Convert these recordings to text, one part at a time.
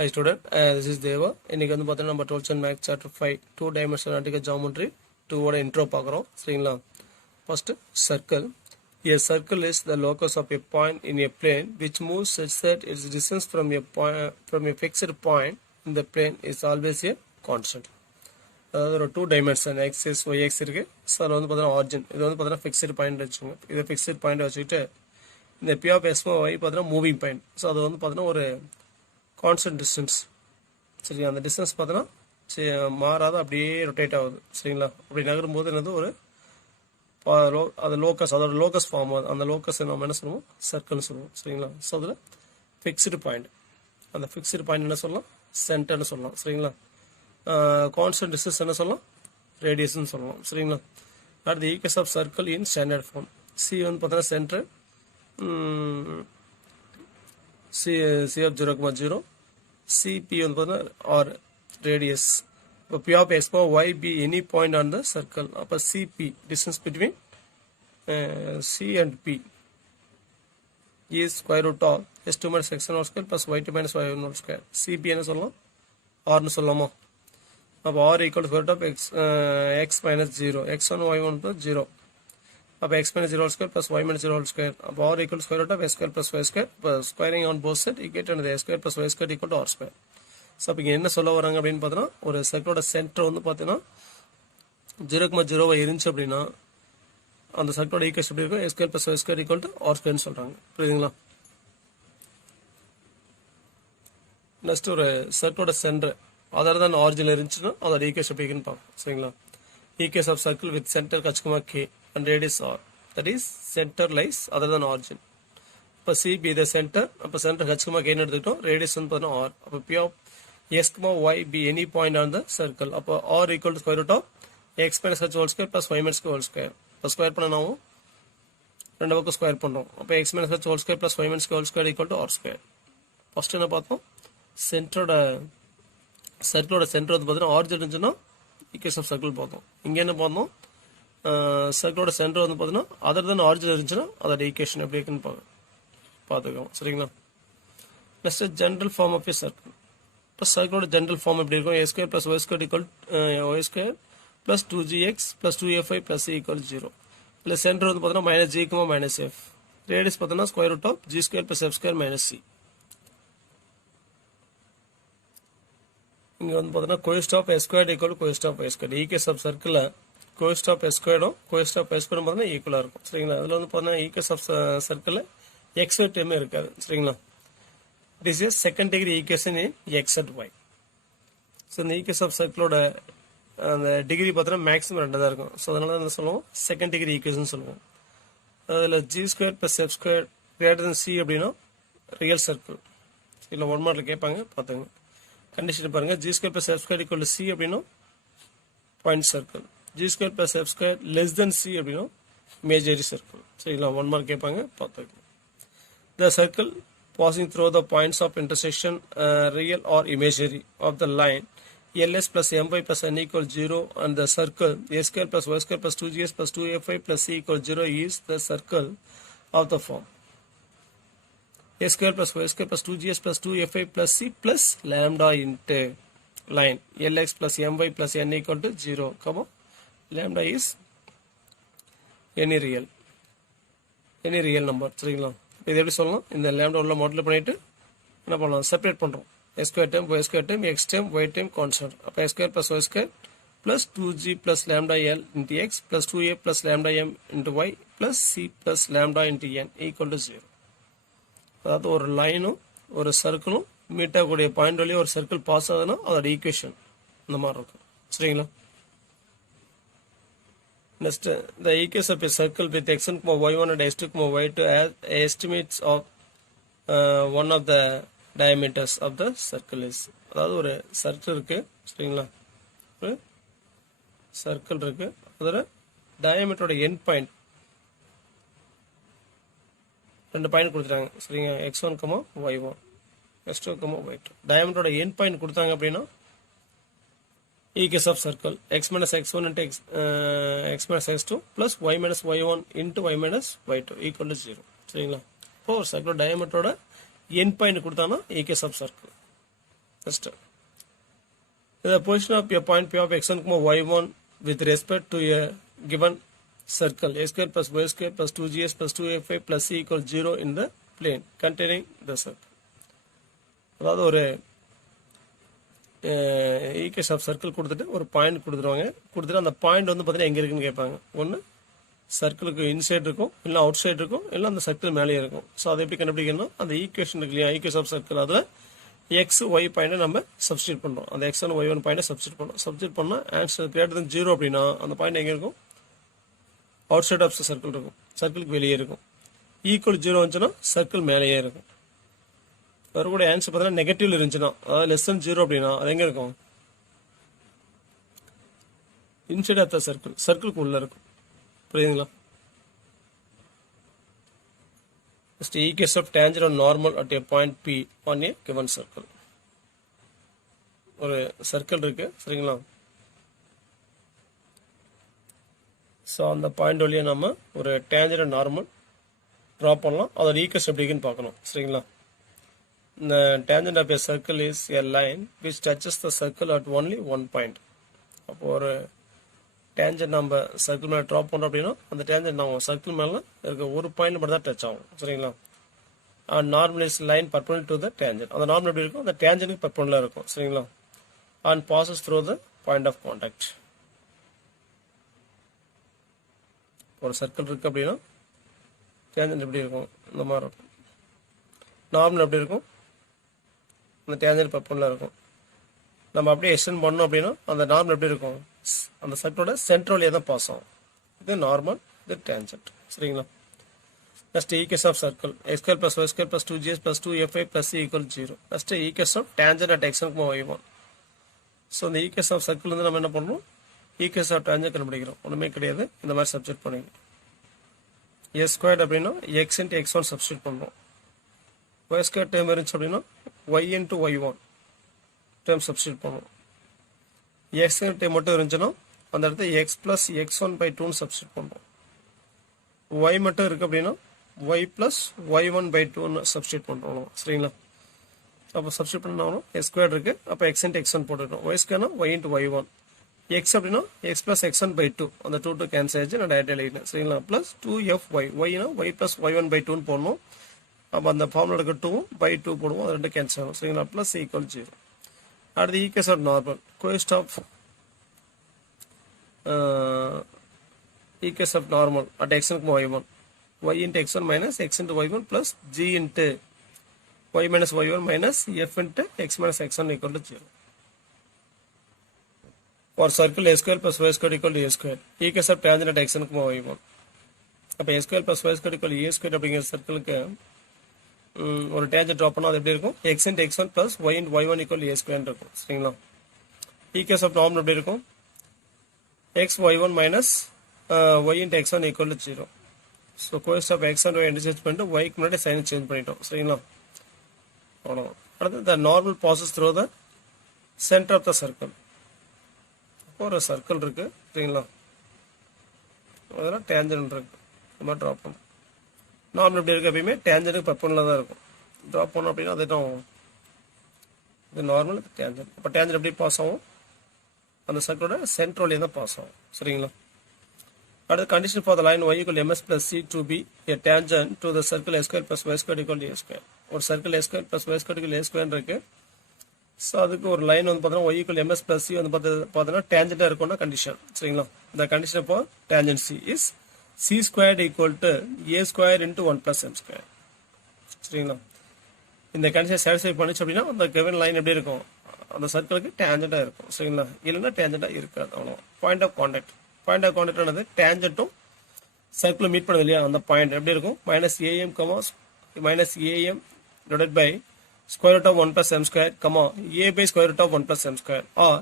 Hi student, this is Deva. இன்னைக்கு வந்து பார்த்தீங்கன்னா நம்ம 12th and Math Chapter 5 2 dimensional article geometry 2 ஓட intro பார்க்குறோம் சரிங்களா. First circle. A circle is the locus of a point in a plane which moves such that its distance from a fixed point in the plane is always a constant. அதாவது ஒரு 2 dimension x y x இருக்கு. So அதில் வந்து பார்த்தீங்கன்னா origin இது வந்து பார்த்தீங்கன்னா fixed point வச்சுக்கோங்க. இதை ஃபிக்ஸ்டு பாயிண்ட் வச்சுக்கிட்டு இந்த பி ஆஃப் எஸ் ஒய் பார்த்தீங்கன்னா மூவிங் பாயிண்ட். ஸோ அது வந்து பார்த்தீங்கன்னா ஒரு கான்ஸ்டன்ட் டிஸ்டன்ஸ் சரிங்களா. அந்த டிஸ்டன்ஸ் பார்த்தோன்னா மாறாத அப்படியே ரொட்டேட் ஆகுது சரிங்களா. அப்படி நகரும்போது என்னது ஒரு அது லோக்கஸ், அதோட லோக்கஸ் ஃபார்ம் ஆகுது. அந்த லோக்கஸ் நம்ம என்ன சொல்லுவோம், சர்க்கிள்னு சொல்லுவோம் சரிங்களா. ஸோ அதில் ஃபிக்ஸ்டு பாயிண்ட், அந்த ஃபிக்ஸ்டு பாயிண்ட் என்ன சொல்லலாம், சென்டர்னு சொல்லலாம் சரிங்களா. கான்ஸ்டன்ட் டிஸ்டன்ஸ் என்ன சொல்லலாம், ரேடியஸ்ன்னு சொல்லலாம் சரிங்களா. அடுத்து equation of circle in standard form. C வந்து பார்த்தோன்னா சென்டர், C of 0,0, CP வந்து பார்த்தீங்கன்னா R radius. இப்போ P of X y be any point on the circle. அப்போ CP distance between C and P is square root of S2 minus X1 whole square plus Y2 minus Y1 whole square. CP என்ன சொல்லலாம், Rன்னு சொல்லலாமா. அப்போ R equal to square root of X minus 0, X1 Y1 plus 0. अब x minus 0 whole square plus y minus 0 whole square. अब r equal to square root of s square plus y square. Squaring on both sides, you get another s square plus y square equal to r square. So அப்போ இங்கே என்ன சொல்ல வராங்க அப்படின்னு பார்த்தோன்னா, ஒரு சர்க்கிளோட centre வந்து பார்த்தீங்கன்னா 0,0 இருந்துச்சு அப்படின்னா அந்த சர்க்கிளோட ஈக்குவேஷன் எப்படி இருக்கும், s square plus y square equal to r square சொல்கிறாங்க. புரியுதுங்களா. நெக்ஸ்ட் ஒரு சர்க்கிளோட சென்டர் அதர் தான் ஆரிஜினில் இருந்துச்சுன்னா அதோட ஈக்குவேஷன் எப்படி இருக்குன்னு பார்ப்போம் சரிங்களா. Equation of circle with centre கச்சுக்குமா k and radius r, that is center lies other than origin. இப்போ CB the center, அப்போ சென்டர் ஹச்சுமா கேன்னு எடுத்துக்கிட்டோம், ரேடியஸ் வந்து பார்த்தீங்கன்னா r. அப்போ P of S, Y be any point on the circle. அப்போ r equal to square root of x minus h whole square plus y minus k whole square. இப்போ square பண்ணணும், ரெண்டு பக்கம் square பண்ணுறோம். அப்போ x minus h whole square plus y minus k whole square equal to r square. First என்ன பார்த்தோம், சென்டரோட சர்க்கிளோட centre வந்து பார்த்தீங்கன்னா ஆரிஜின் இருந்துச்சுன்னா ஈக்குவேஷன் ஆஃப் சர்க்கிள் பார்த்தோம். இங்கே என்ன பார்த்தோம், சர்க்கிளோட சென்டர் வந்து பார்த்தீங்கன்னா அதர் தான் ஆரிஜின் இருந்துச்சுன்னா அதோட ஈக்குவேஷன் எப்படி இருக்குன்னு பார்த்துக்கலாம் சரிங்களா. Next general form of a circle. இப்போ சர்க்கிளோட ஜென்ரல் ஃபார்ம் எப்படி இருக்கும், a square plus y square equal y square plus 2gx plus 2fi plus c equal 0. இல்லை சென்டர் வந்து பார்த்தீங்கன்னா minus g comma minus f, radius பார்த்தோன்னா square root of g square plus f square minus c. இங்கே வந்து பார்த்தீங்கன்னா coefficient of s squared equal to coefficient of y squared. Equation of சர்க்கிளில் coefficient of s squared coefficient of y squared பார்த்தீங்கன்னா ஈக்குவலாக இருக்கும் சரிங்களா. அதில் வந்து பார்த்தீங்கன்னா ஈக்குவேஷன் ஆஃப் சர்க்கிளில் எக்ஸ் ஒய் டேமே இருக்காது சரிங்களா. It is a second degree equation in x and y. So இந்த ஈக்குவேஷன் ஆஃப் சர்க்கிளோட அந்த டிகிரி பார்த்தீங்கன்னா மேக்ஸிமம் 2 தான் இருக்கும். ஸோ அதனால தான் என்ன சொல்லுவோம், செகண்ட் டிகிரி ஈக்குவேஷன் சொல்லுவோம். அதில் g square plus f square greater than c அப்படின்னா ரியல் சர்க்கிள். இல்லை 1 மார்க்கில் கேட்பாங்க பார்த்துங்க. கண்டிஷன் பாருங்க, g square plus f square equal to c அப்படின்னா point circle, g square plus f square less than c அப்படின்னா imaginary circle சரிங்களா. 1 mark கேட்பாங்க பார்த்துக்கோங்க. The circle passing through the points of intersection real or imaginary of the line ls plus my plus n equal 0 and the circle a square plus y square plus 2gs plus 2fi plus c equal 0 is the circle of the form a square plus y square plus 2gs plus 2fi plus c plus lambda into line lx plus my plus n equal to 0, come on. Lambda is any real number சரிங்களா. இது எப்படி சொல்லலாம், இந்த lambda உள்ள model பண்ணிட்டு என்ன பண்ணலாம், separate பண்ணுறோம். s square term y square term x term y term constant. அப்போ s square plus y square plus 2g plus lambda l into x plus 2a plus lambda m into y plus c plus lambda into n equal to 0. அதாவது ஒரு லைனும் ஒரு சர்க்கிளும் meet ஆகக்கூடிய point வழியாக ஒரு circle pass ஆகுதுன்னா அதோட equation இந்த மாதிரி இருக்கும் சரிங்களா. Next, the equation of a circle with x1, y1 and x2, y2 as estimates of one of the diameters of the circle is. அதாவது ஒரு சர்க்கிள் இருக்கு சரிங்களா, ஒரு சர்க்கிள் இருக்கு, அதோட டயமீட்டரோட எண்ட் பாயிண்ட் 2 பாயிண்ட் கொடுத்துட்டாங்க சரிங்க, x1, y1, x2, y2. டயமீட்டரோட end point கொடுத்தாங்க அப்படின்னா equation of circle x minus x1 into x minus x2 plus y minus y1 into y minus y2 equal to 0 சரிங்களா. இப்போ ஒரு சர்க்கிளோட டயமீட்டரோட எண்ட் பாயிண்ட் கொடுத்தாங்கன்னா equation of circle First, the position of a point P of x1, y1 with respect to a given circle a square plus y square plus 2gs plus 2fi plus c equals 0 in the plane containing the circle. அதாவது ஒரு equation of circle கொடுத்துட்டு ஒரு point கொடுத்துருவாங்க. கொடுத்துட்டு அந்த point வந்து பார்த்தீங்கன்னா எங்கே இருக்குன்னு கேட்பாங்க. ஒன்று சர்க்கிளுக்கு இன்சைட் இருக்கும், இல்லை அவுட் சைடு இருக்கும், இல்லை அந்த சர்க்கிள் மேலேயே இருக்கும். ஸோ அதை எப்படி கண்டுபிடிக்கணும்? அந்த ஈக்குவேஷன் இருக்கு இல்லையா, ஈக்குவேஷன் ஆஃப் சர்க்கிள் அதில் எக்ஸ் ஒய் பாயிண்டை நம்ம சப்ஸ்டியூட் பண்ணுறோம். அந்த எக்ஸ் ஒன் ஒய் ஒன் பாயிண்டை சப்ஸ்டியூட் பண்ணோம். சப்ஸ்டியூட் பண்ணால் ஆன்சர் கிரேட்டர் தென் 0 அப்படின்னா அந்த பாயிண்ட் எங்கே இருக்கும்? அவுட் சைட் ஆஃப் சர்க்கிள் இருக்கும், சர்க்கிளுக்கு வெளியே இருக்கும். ஈக்குவல் 0 வந்துச்சுன்னா சர்க்கிள் மேலேயே இருக்கும். வரக்கூடிய ஆன்சர் பார்த்தீங்கன்னா நெகட்டிவ்ல இருந்துச்சுன்னா, அதாவது லெஸ் தென் 0 அப்படின்னா அது எங்கே இருக்கும்? இன்சைட் ஆஃப் த சர்க்கிள், சர்க்கிளுக்கு உள்ள இருக்கும். புரியுதுங்களா? Just equation of tangent and normal at a point P on a given circle. ஒரு சர்க்கிள் இருக்கு, சரிங்களா? ஸோ அந்த பாயிண்ட் வழியா நம்ம ஒரு டேஞ்சன்ட் அண்ட் நார்மல் ட்ரா பண்ணலாம். அதோட ஈக்குவேஷன் எப்படி இருக்குன்னு பார்க்கணும், சரிங்களா? இந்த tangent of a circle is a line which touches the circle at only one point. அப்போ ஒரு டேஞ்சன்ட் நம்ம சர்க்கிள் மேலே ட்ராப் பண்ணுறோம் அப்படின்னா அந்த டேஞ்சன்ட் நம்ம சர்க்கிள் மேலே இருக்க ஒரு பாயிண்ட் மட்டும் தான் டச் ஆகும், சரிங்களா? And normal is line perpendicular to the tangent. அந்த நார்மல் எப்படி இருக்கும்? அந்த டேஞ்சன்ட்டுக்கு பர்பெண்டிகுலராக இருக்கும், சரிங்களா? And passes through the point of contact. ஒரு சர்க்கிள் இருக்குது அப்படின்னா டேஞ்சன்ட் எப்படி இருக்கும்? இந்த மாதிரி இருக்கும். நார்மல் எப்படி இருக்கும்? அந்த டேஞ்சன்ட் பர்பெண்டிகுலராக இருக்கும். நம்ம அப்படியே எக்ஸ்டெண்ட் பண்ணோம் அப்படின்னா அந்த நார்மல் எப்படி இருக்கும்? அந்த சர்க்கிளோட சென்டர் வழியாக தான் பாஸ் ஆகும். இது நார்மல், இது டேஞ்சன்ட், சரிங்களா? Next equation of circle x square plus y square plus 2gs plus 2fi plus c equal 0. Next equation of tangent at x1, y1. So இந்த ஈக்குவேஷன் ஆஃப் சர்க்கிள் வந்து நம்ம என்ன பண்ணுறோம்? ஈக்குவேஷன் ஆஃப் டேஞ்சன்ட் கண்டுபிடிக்கிறோம். ஒன்றுமே கிடையாது, இந்த மாதிரி சப்ஸ்டியூட் பண்ணுங்க. எஸ் ஸ்கொயர் அப்படின்னா எக்ஸ் இன்ட்டு x1 சப்ஸ்டியூட் பண்ணுறோம். ஒய் ஸ்கொயர் டேர்ம் இருந்துச்சு அப்படின்னா y into y1 term substitute பண்ணுவோம். எக்ஸ் டேர்ம் மட்டும் இருந்துச்சுன்னா அந்த இடத்துல எக்ஸ் பிளஸ் x1/2 சப்ஸ்டியூட் பண்ணுறோம். ஒய் மட்டும் இருக்கு அப்படின்னா ஒய் பிளஸ் y1/2 சப்ஸ்டியூட் பண்ணுறோம், சரிங்களா? அப்போ சப்ஸ்டியூட் பண்ணாலும் எக்ஸ் ஸ்கொயர் இருக்கு, அப்போ எக்ஸ் இன்ட்டு x1 போட்டுக்கிறோம். ஒய் ஸ்கொயர்னா ஒய் இன்ட்டு y1. எக்ஸ் அப்படின்னா எக்ஸ் பிளஸ் x1/2, அந்த 2 கேன்சல் ஆயிடுச்சு, நான் டேரக்டாக எழுதிட்டேன், சரிங்களா? Plus 2fy, ஒய்னா Y plus y1/2 போடணும். அப்போ அந்த ஃபார்முலா இருக்க 2/2 போடுவோம், அது ரெண்டு கேன்சல் ஆகும், சரிங்களா? Plus equal 0. அடுத்து equation of normal coefficient of equation of normal at x and y1 y into x1 minus x into y1 plus g into y minus y1 minus f into x minus x1 equal to 0. For circle a square plus y square equal to a square. Equation of tangent at x and y1. அப்போ a square plus y square equal to a square அப்படிங்கிற சர்க்கிளுக்கு ஒரு tangent drop பண்ணால் அது எப்படி இருக்கும்? x into x1 plus y into y1 equal to a square இருக்கும், சரிங்களா? Equation of normal எப்படி இருக்கும்? x y1 minus y into x1 equal to 0. So coefficient of x and y interchange பண்ணிட்டு yக்கு முன்னாடி சைன் சேஞ்ச் பண்ணிட்டோம், சரிங்களா? அவ்வளோதான். அடுத்து the normal passes through the centre of the circle. ஒரு சர்க்கிள் இருக்கு, சரிங்களா? அதெல்லாம் டேஞ்சன்ட் இருக்கு, இந்த மாதிரி ட்ராப் பண்ணும். நார்மல் எப்படி இருக்கு? எப்பயுமே டேஞ்சன்ட்டுக்கு பர்பெண்டிகுலராக தான் இருக்கும். ட்ராப் பண்ணோம் அப்படின்னா அது என்ன ஆகும்? இது நார்மல், இது டேஞ்சன்ட். அப்போ டேஞ்சன்ட் எப்படி பாஸ் ஆகும்? அந்த சர்க்கிளோட சென்டர் வழியாக தான் பாஸ் ஆகும், சரிங்களா? அடுத்த condition for the line y equal ms plus c to be a tangent to the circle a square plus y square equal to a square. ஒரு circle a square plus y square equal to a square இருக்கு. So அதுக்கு ஒரு line வந்து பார்த்தீங்கன்னா y equal ms plus c வந்து பார்த்தீங்கன்னா டேஞ்சண்டாக இருக்கும்னா condition, சரிங்களா? இந்த condition for tangent c is c squared equal to a square into 1 plus m square, சரிங்களா? இந்த கண்டிஷன் சாட்டிஸ்ஃபை பண்ணிச்சு அப்படின்னா அந்த கிவன் லைன் எப்படி இருக்கும்? அந்த சர்க்கிளுக்கு டேஞ்சண்டாக இருக்கும், சரிங்களா? இல்லைன்னா டேஞ்சண்டாக இருக்காது, அவ்வளோ. பாயிண்ட் ஆஃப் கான்டாக்ட் ஆனது டேஞ்சன்ட்டும் சர்க்கிள் மீட் பண்ணது இல்லையா, அந்த பாயிண்ட் எப்படி இருக்கும்? -am, -am divided by square root of 1 plus m square, a by square root of 1 plus m square, or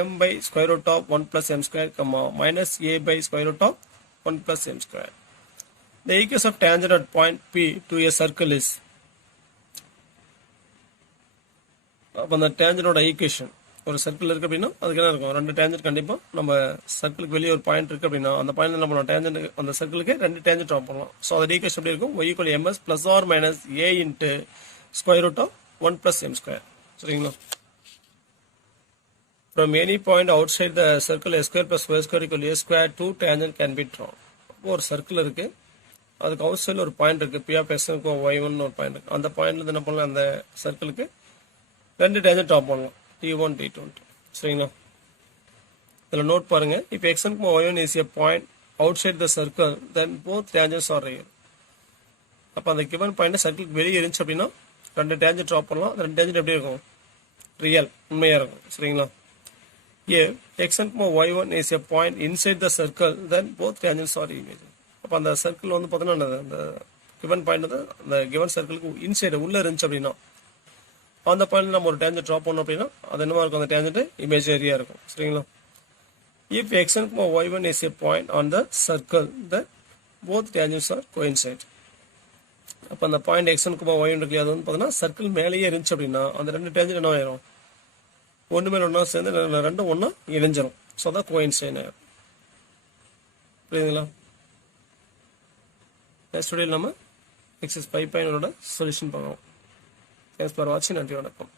am by square root of 1 plus m square, minus a by square root of 1 plus m square. The equation of tangent at point P to a circle is, அப்போ அந்த டேஞ்சனோட equation ஒரு circle இருக்குது அப்படின்னா அதுக்கு என்ன இருக்கும்? ரெண்டு tangent கண்டிப்பாக நம்ம சர்க்கிளுக்கு வெளியே ஒரு பாயிண்ட் இருக்குது அப்படின்னா அந்த பாயிண்ட் என்ன பண்ணலாம்? டேஞ்சன்ட் அந்த சர்க்கிளுக்கு ரெண்டு டேஞ்சன்ட் ட்ராப் பண்ணலாம். ஸோ அதோட ஈக்குவேஷன் எப்படி இருக்கும்? y equal ms plus or minus a into square root of 1 plus m square. சரிங்களா? From any point outside the circle a square plus y square equal a square 2 tangent can be drawn. ஒரு circle இருக்கு, அதுக்கு out சைடில் ஒரு point இருக்கு, P of S y1 ஒரு point இருக்கு. அந்த பாயிண்ட்ல என்ன பண்ணலாம், அந்த சர்க்கிளுக்கு ரெண்டு டேஞ்சன்ட் ட்ரா பண்ணலாம், t1 t2. சரிங்களா? இதில் நோட் பாருங்க, இப்போ x1 y1 is a point outside the circle then both tangents are real. அப்போ அந்த கிவன் பாயிண்ட் சர்க்கிளுக்கு வெளியே இருந்துச்சு அப்படின்னா ரெண்டு டேஞ்சன்ட் ட்ரா பண்ணலாம். அந்த ரெண்டு டேஞ்சன்ட் எப்படி இருக்கும், ரியல், உண்மையாக இருக்கும். சரிங்களா? If x1, y1 is a point inside the circle, then both tangents are image. அப்போ அந்த சர்க்கிள் வந்து பார்த்தோன்னா அந்த கிவன் பாயிண்ட் வந்து அந்த கிவன் சர்க்கிளுக்கு இன்சைடு உள்ளே இருந்துச்சு அப்படின்னா அந்த பாயிண்ட் நம்ம ஒரு டேஞ்சன்ட் ட்ரா பண்ணோம் அப்படின்னா அது என்னமா இருக்கும், அந்த டேஞ்சன்ட் இமேஜரியாக இருக்கும். சரிங்களா? If x1, y1 is a point on the circle, then both tangents are coincide. அப்போ அந்த பாயிண்ட் x1, y1 இருக்கு, அது வந்து பார்த்தோன்னா சர்க்கிள் மேலேயே இருந்துச்சு அப்படின்னா அந்த ரெண்டு டேஞ்சன்ட் என்ன ஆயிரும், ஒன்று மேலே ஒன்றா சேர்ந்து ரெண்டும் ஒன்றா இணைஞ்சிரும். ஸோ அதான் கோயின்சைன் ஆயிரும். புரியுதுங்களா? நெக்ஸ்ட் வீடியோவில் நம்ம எக்ஸஸ் 5.1 சொல்யூஷன் பண்ணுவோம். தேங்க்ஸ் ஃபார் வாட்சிங். நன்றி, வணக்கம்.